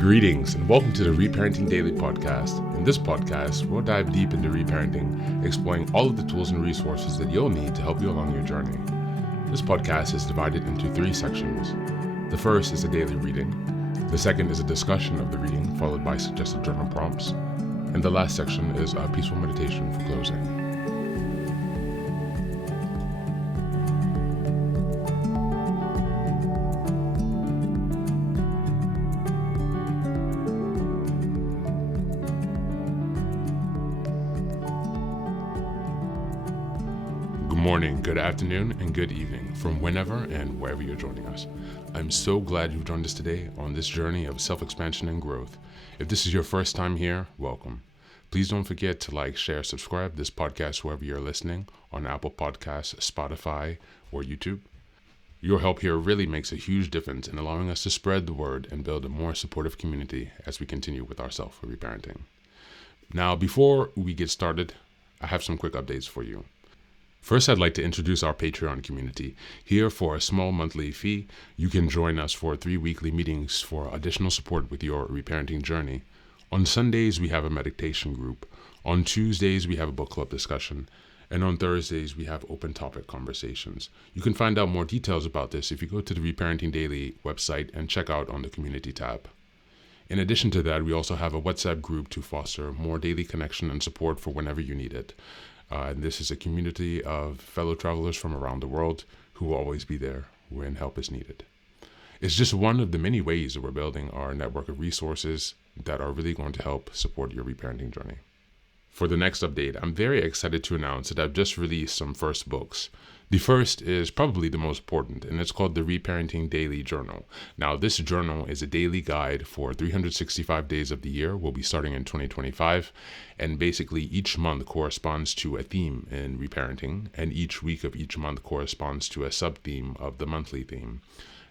Greetings and welcome to the Reparenting Daily podcast. In this podcast, we'll dive deep into reparenting, exploring all of the tools and resources that you'll need to help you along your journey. This podcast is divided into 3 sections. The first is a daily reading. The second is a discussion of the reading, followed by suggested journal prompts. And the last section is a peaceful meditation for closing. Good morning, good afternoon, and good evening from whenever and wherever you're joining us. I'm so glad you've joined us today on this journey of self-expansion and growth. If this is your first time here, welcome. Please don't forget to like, share, subscribe this podcast wherever you're listening, on Apple Podcasts, Spotify, or YouTube. Your help here really makes a huge difference in allowing us to spread the word and build a more supportive community as we continue with our self-reparenting. Now, before we get started, I have some quick updates for you. First, I'd like to introduce our Patreon community. Here, for a small monthly fee, you can join us for 3 weekly meetings for additional support with your reparenting journey. On Sundays, we have a meditation group. On Tuesdays, we have a book club discussion. And on Thursdays, we have open topic conversations. You can find out more details about this if you go to the Reparenting Daily website and check out on the community tab. In addition to that, we also have a WhatsApp group to foster more daily connection and support for whenever you need it. And this is a community of fellow travelers from around the world who will always be there when help is needed. It's just one of the many ways that we're building our network of resources that are really going to help support your reparenting journey. For the next update, I'm very excited to announce that I've just released some first books. The first is probably the most important, and it's called the Reparenting Daily Journal. Now, this journal is a daily guide for 365 days of the year. We'll be starting in 2025, and basically each month corresponds to a theme in reparenting, and each week of each month corresponds to a sub-theme of the monthly theme.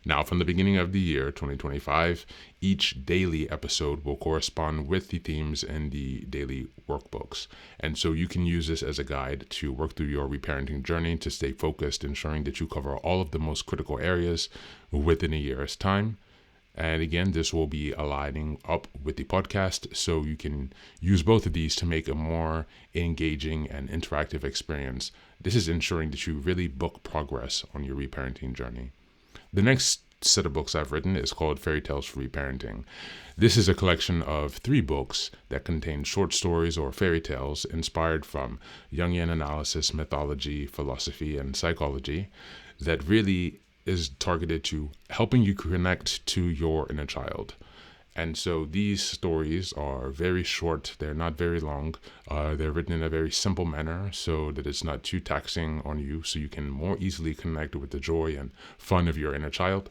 Now, from the beginning of the year, 2025, each daily episode will correspond with the themes in the daily workbooks. And so you can use this as a guide to work through your reparenting journey to stay focused, ensuring that you cover all of the most critical areas within a year's time. And again, this will be aligning up with the podcast, so you can use both of these to make a more engaging and interactive experience. This is ensuring that you really book progress on your reparenting journey. The next set of books I've written is called Fairy Tales for Reparenting. This is a collection of 3 books that contain short stories or fairy tales inspired from Jungian analysis, mythology, philosophy, and psychology that really is targeted to helping you connect to your inner child. And so these stories are very short. They're not very long. They're written in a very simple manner so that it's not too taxing on you, so you can more easily connect with the joy and fun of your inner child.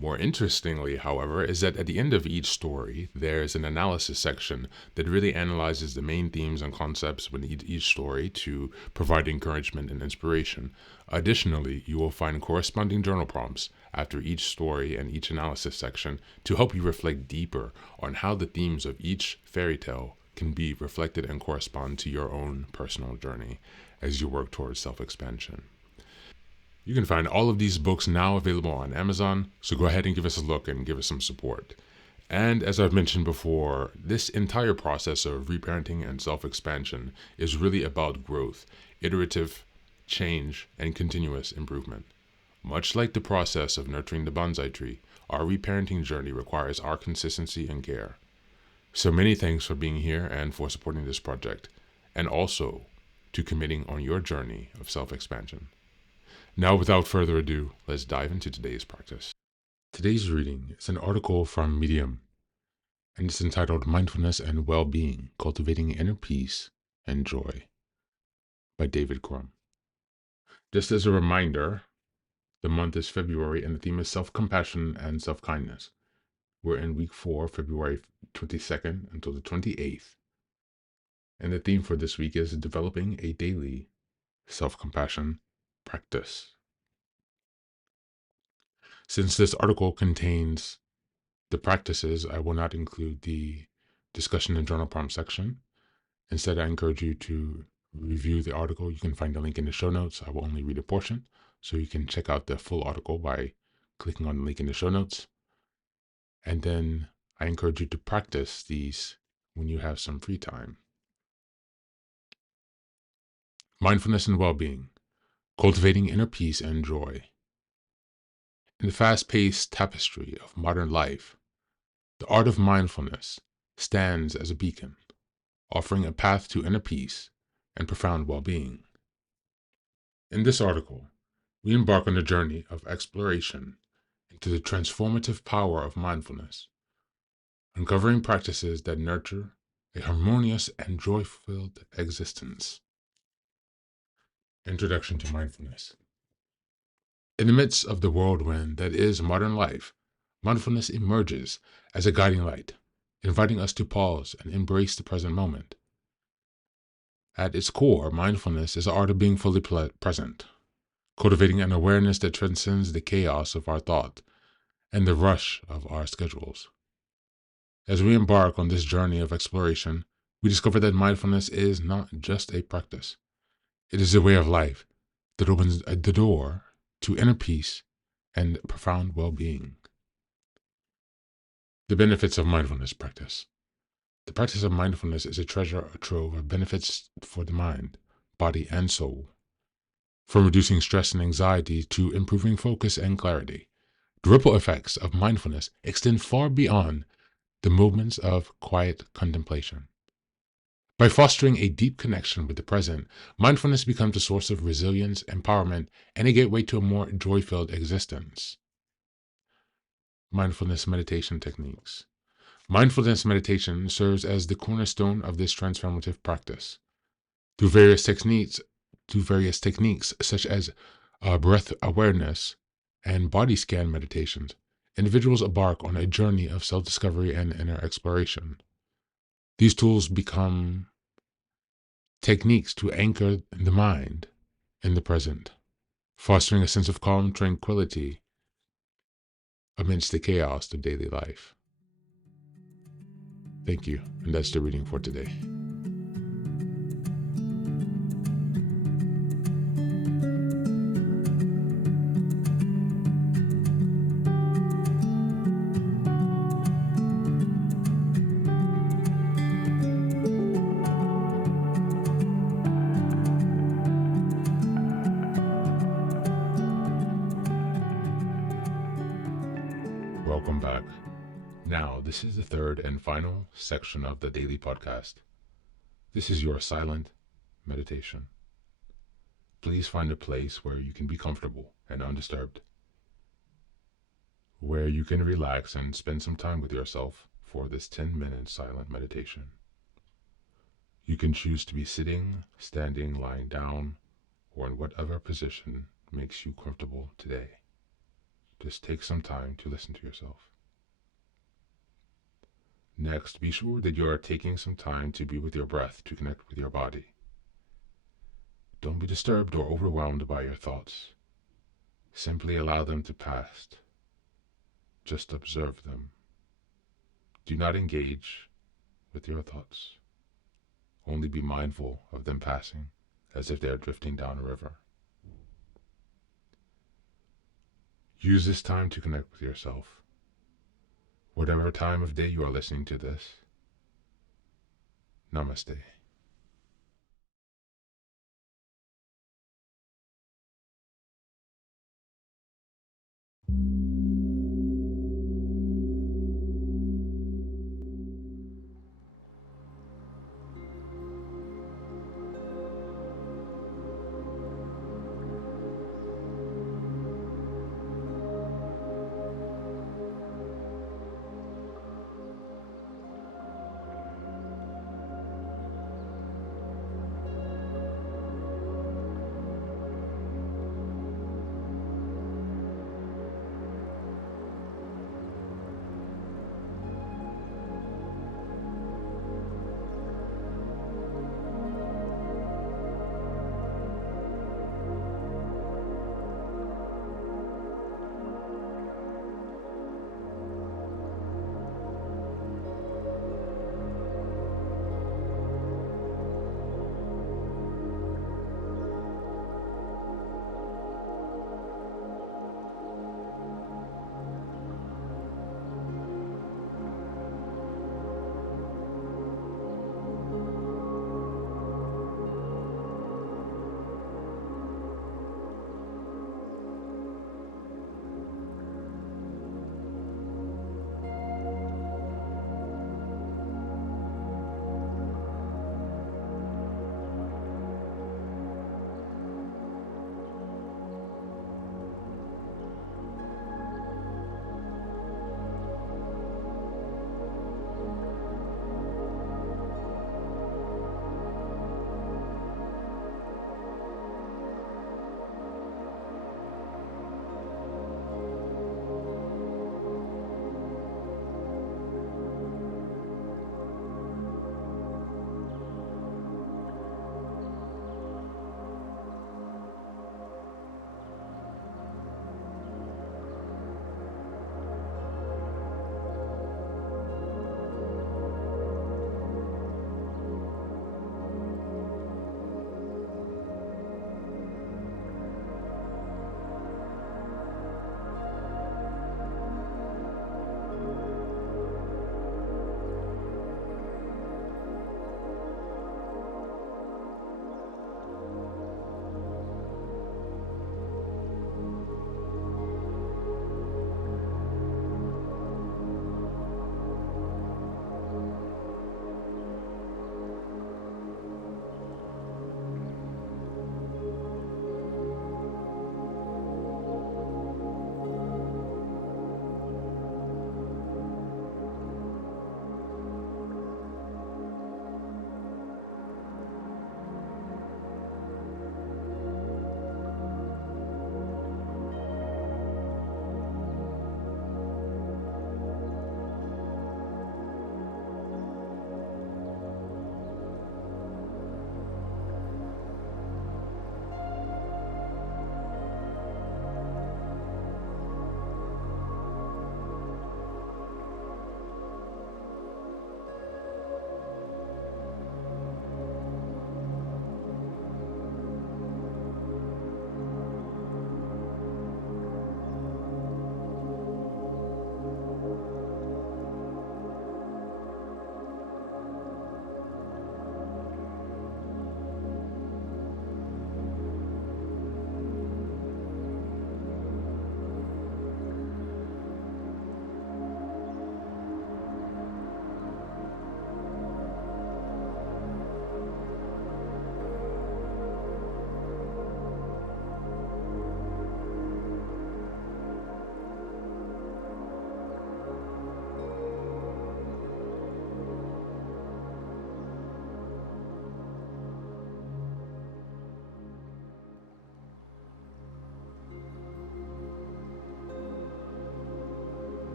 More interestingly, however, is that at the end of each story, there's an analysis section that really analyzes the main themes and concepts within each story to provide encouragement and inspiration. Additionally, you will find corresponding journal prompts after each story and each analysis section to help you reflect deeper on how the themes of each fairy tale can be reflected and correspond to your own personal journey as you work towards self-expansion. You can find all of these books now available on Amazon, so go ahead and give us a look and give us some support. And as I've mentioned before, this entire process of reparenting and self-expansion is really about growth, iterative change, and continuous improvement. Much like the process of nurturing the bonsai tree, our reparenting journey requires our consistency and care. So many thanks for being here and for supporting this project, and also to committing on your journey of self-expansion. Now, without further ado, let's dive into today's practice. Today's reading is an article from Medium, and it's entitled Mindfulness and Well-Being, Cultivating Inner Peace and Joy by David Crum. Just as a reminder, the month is February and the theme is self-compassion and self-kindness. We're in week 4, February 22nd until the 28th. And the theme for this week is developing a daily self-compassion practice. Since this article contains the practices, I will not include the discussion and journal prompt section. Instead, I encourage you to review the article. You can find the link in the show notes. I will only read a portion, so you can check out the full article by clicking on the link in the show notes. And then I encourage you to practice these when you have some free time. Mindfulness and well-being, cultivating inner peace and joy. In the fast-paced tapestry of modern life, the art of mindfulness stands as a beacon, offering a path to inner peace and profound well-being. In this article, we embark on a journey of exploration into the transformative power of mindfulness, uncovering practices that nurture a harmonious and joy-filled existence. Introduction to mindfulness. In the midst of the whirlwind that is modern life, mindfulness emerges as a guiding light, inviting us to pause and embrace the present moment. At its core, mindfulness is the art of being fully present, cultivating an awareness that transcends the chaos of our thought and the rush of our schedules. As we embark on this journey of exploration, we discover that mindfulness is not just a practice. It is a way of life that opens the door to inner peace and profound well-being. The benefits of mindfulness practice. The practice of mindfulness is a treasure trove of benefits for the mind, body, and soul. From reducing stress and anxiety to improving focus and clarity, the ripple effects of mindfulness extend far beyond the moments of quiet contemplation. By fostering a deep connection with the present, mindfulness becomes a source of resilience, empowerment, and a gateway to a more joy-filled existence. Mindfulness meditation techniques. Mindfulness meditation serves as the cornerstone of this transformative practice. Through various techniques such as breath awareness and body scan meditations, individuals embark on a journey of self-discovery and inner exploration. These tools become techniques to anchor the mind in the present, fostering a sense of calm tranquility amidst the chaos of daily life. Thank you, and that's the reading for today. Welcome back. Now, this is the third and final section of the daily podcast. This is your silent meditation. Please find a place where you can be comfortable and undisturbed, where you can relax and spend some time with yourself for this 10-minute silent meditation. You can choose to be sitting, standing, lying down, or in whatever position makes you comfortable today. Just take some time to listen to yourself. Next, be sure that you are taking some time to be with your breath to connect with your body. Don't be disturbed or overwhelmed by your thoughts. Simply allow them to pass. Just observe them. Do not engage with your thoughts. Only be mindful of them passing as if they are drifting down a river. Use this time to connect with yourself. Whatever time of day you are listening to this, Namaste.